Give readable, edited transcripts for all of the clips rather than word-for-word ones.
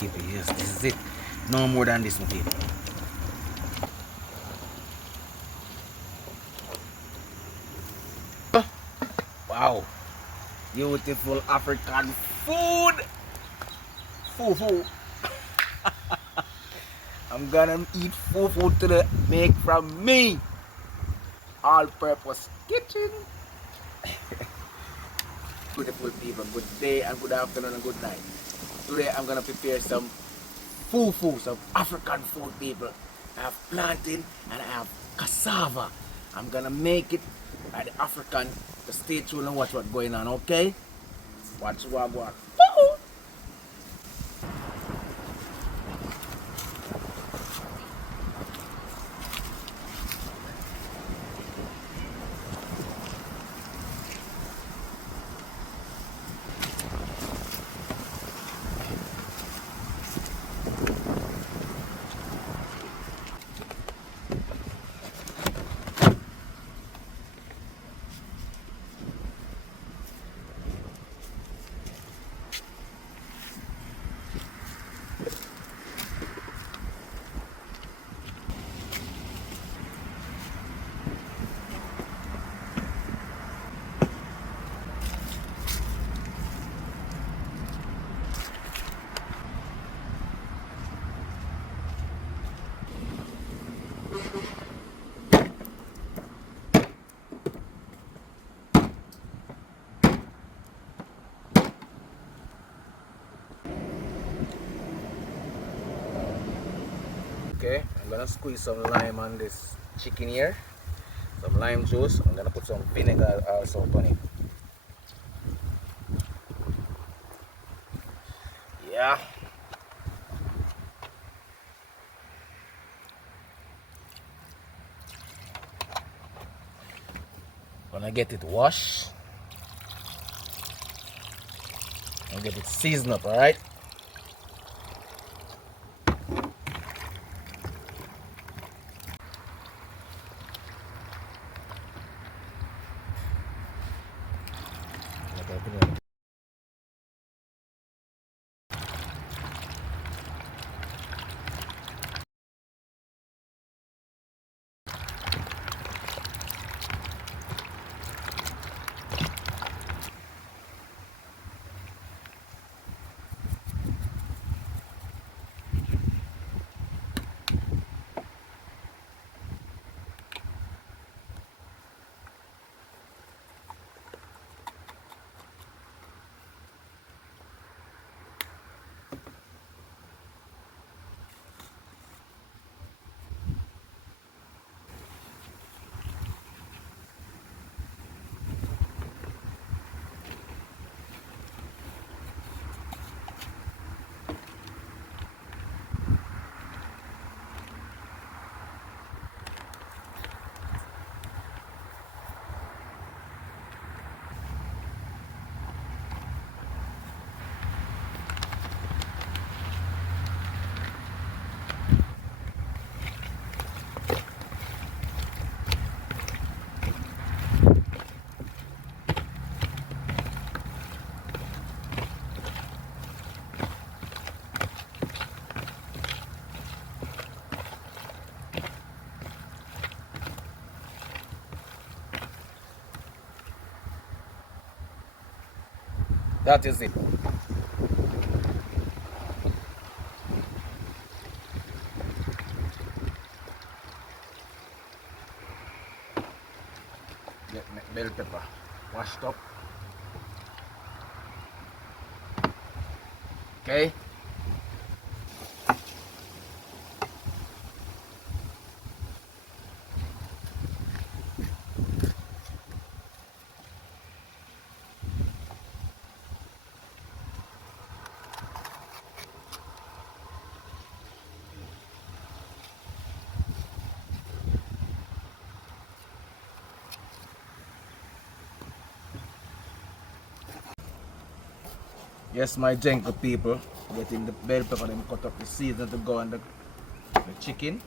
People, yes, this is it. No more than this, my people. Wow, beautiful African food. Fufu. I'm gonna eat fufu today. Make from me. All-purpose kitchen. Beautiful people, good day and good afternoon and good night. Today I'm gonna prepare some fufu, some African food, people. I have plantain and I have cassava. I'm gonna make it at the African. So stay tuned and watch what's going on, okay? Watch what go on. Okay, I'm gonna squeeze some lime on this chicken here. Some lime juice. I'm gonna put some vinegar also upon it. Yeah. Gonna get it washed and get it seasoned up, alright? That is it. Get bell pepper washed up. Okay. Yes, my gentle people, getting the bell pepper and cut up the season to go on the chicken.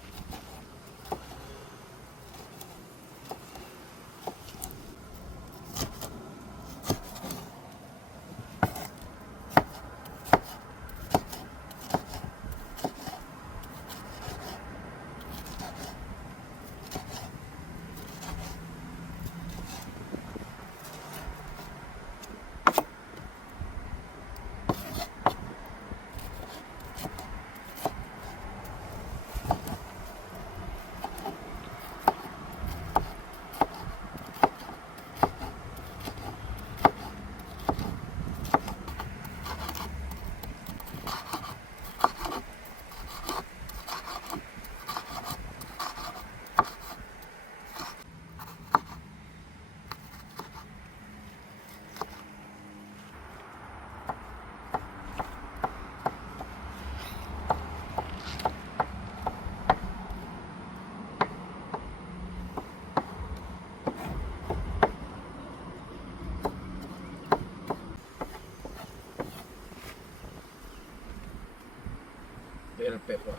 bell pepper.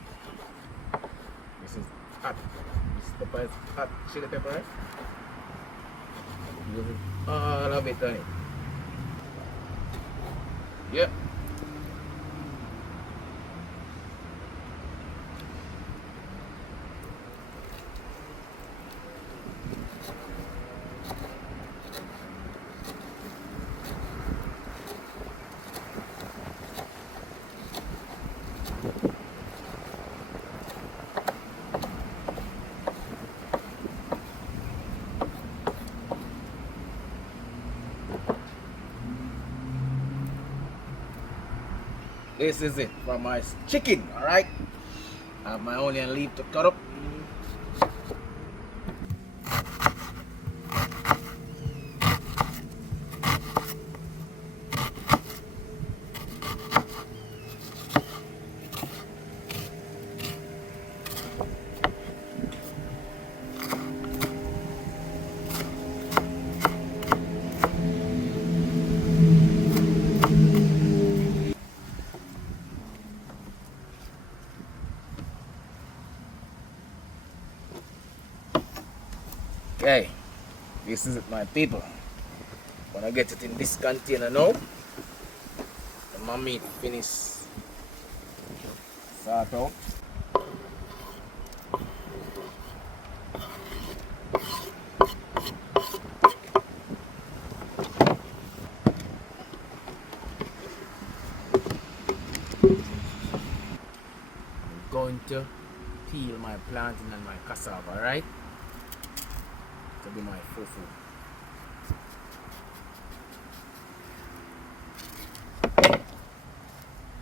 This is hot. This pepper is hot chili pepper, right? Use it all of it on it. Yeah. This is it for my chicken, alright? I have my onion leaf to cut up. Okay, this is it, my people. Gonna get it in this container now. My meat finish sort out. I'm going to peel my plantain and my cassava, right? To be my fufu.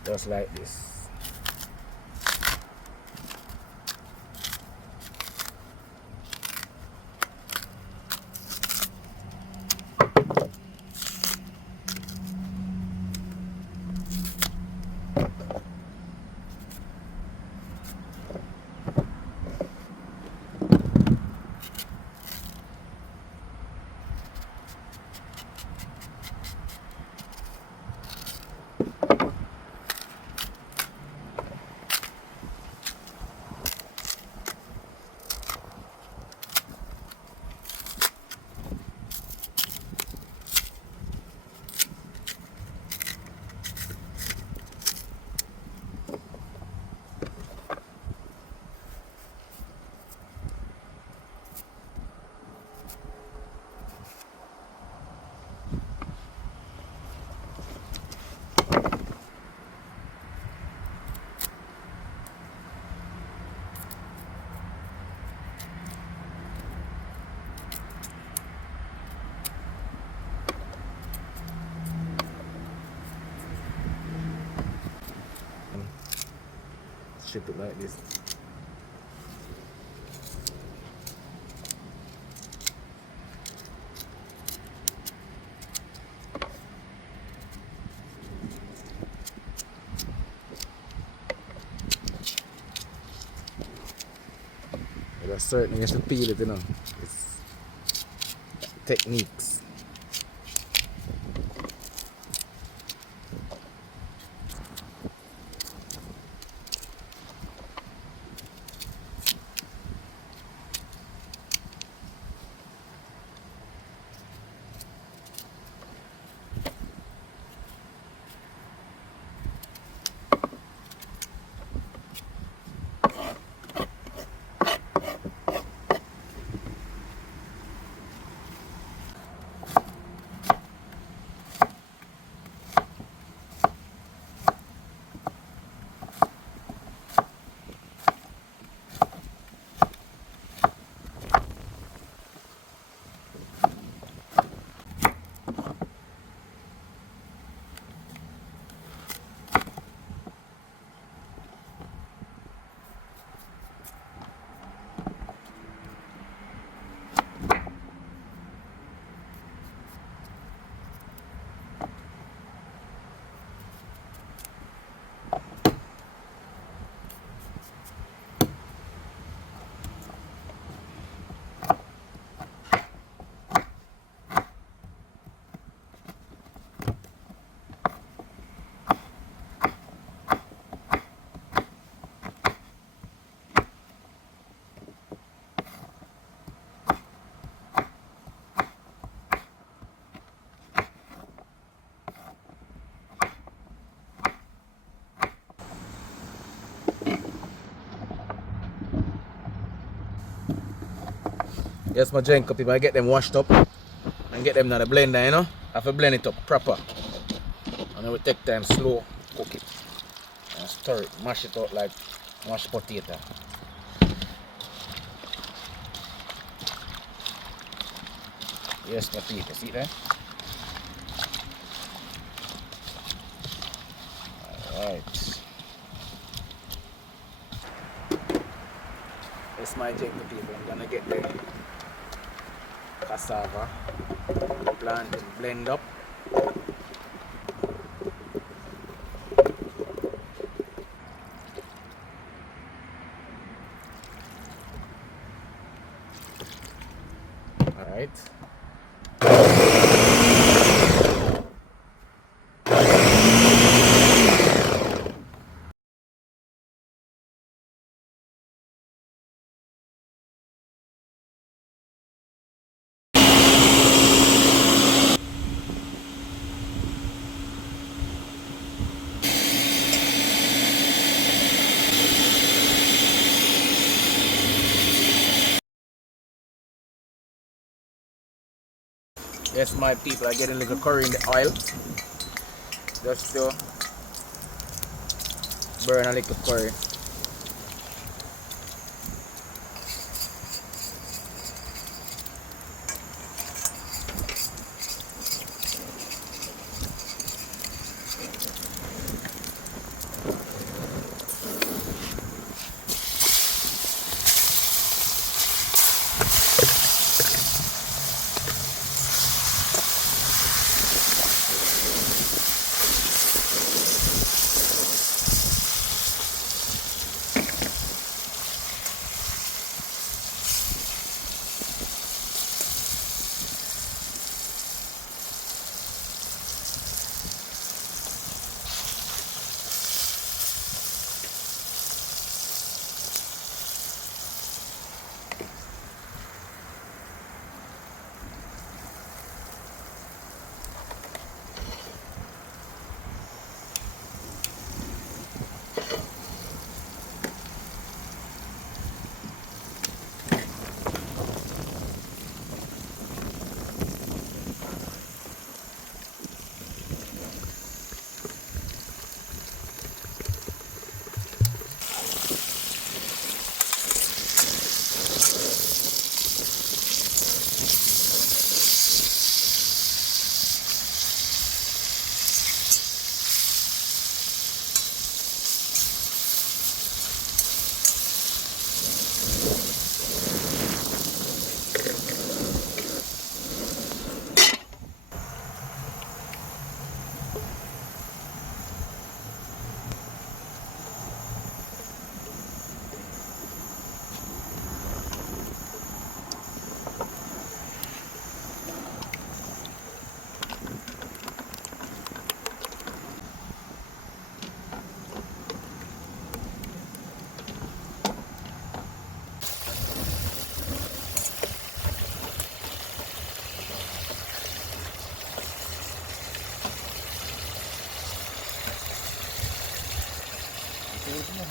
Just like this. Strip it like this. There's certain you have to peel it, you know. It's techniques. Yes, my drink people, I get them washed up and get them in the blender, you know. I have to blend it up proper. And it will take time, slow, cook it. And stir it, mash it out like mashed potato. Yes, my people, see that? Alright. It's my drink people, I'm gonna get the cassava, plant and blend up. Alright. Yes, my people, I get a little curry in the oil. Just to burn a little curry.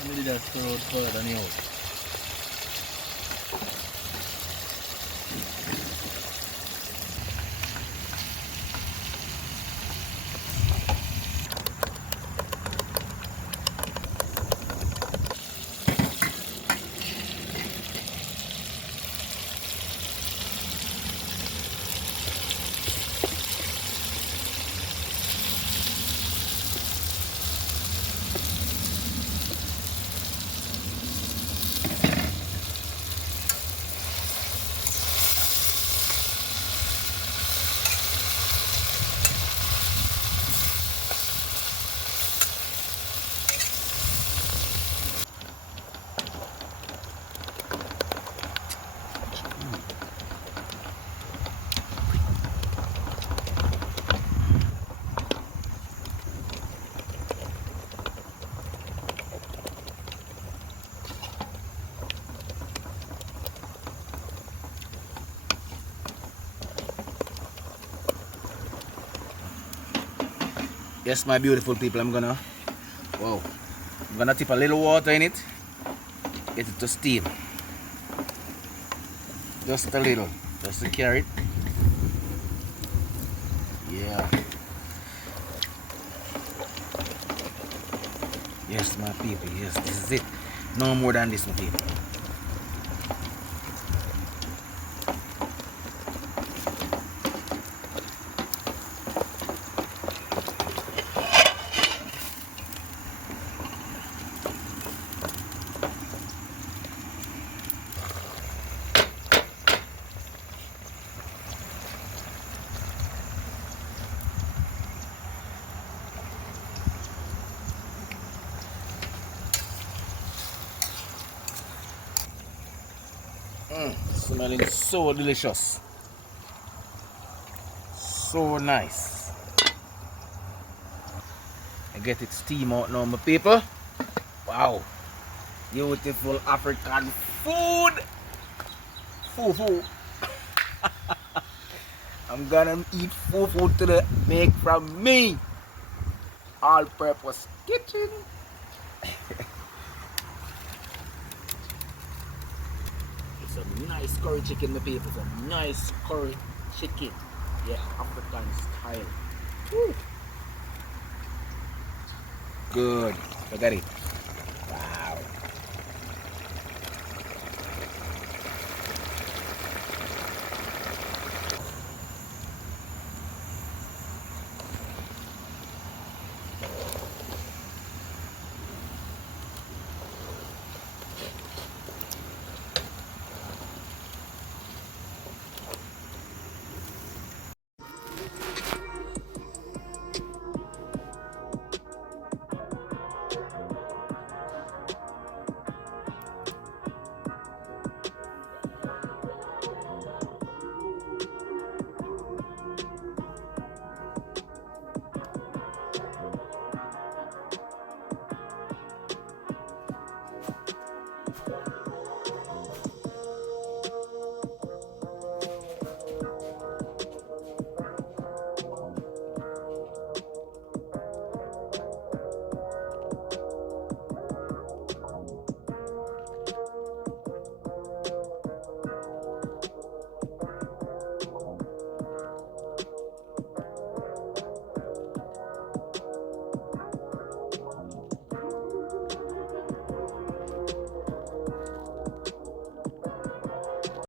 Maybe that's the road further anyhow. Yes, my beautiful people, I'm gonna tip a little water in it, get it to steam. Just a little. Just to carry it. Yeah. Yes, my people. Yes, this is it. No more than this, my people. Smelling so delicious. So nice. I get it steam out now, my people. Wow. Beautiful African food. Fufu. I'm gonna eat fufu today. Make from me. All-purpose kitchen. It's a nice curry chicken, my people. It's a nice curry chicken. Yeah, African style. Woo. Good. Look at it.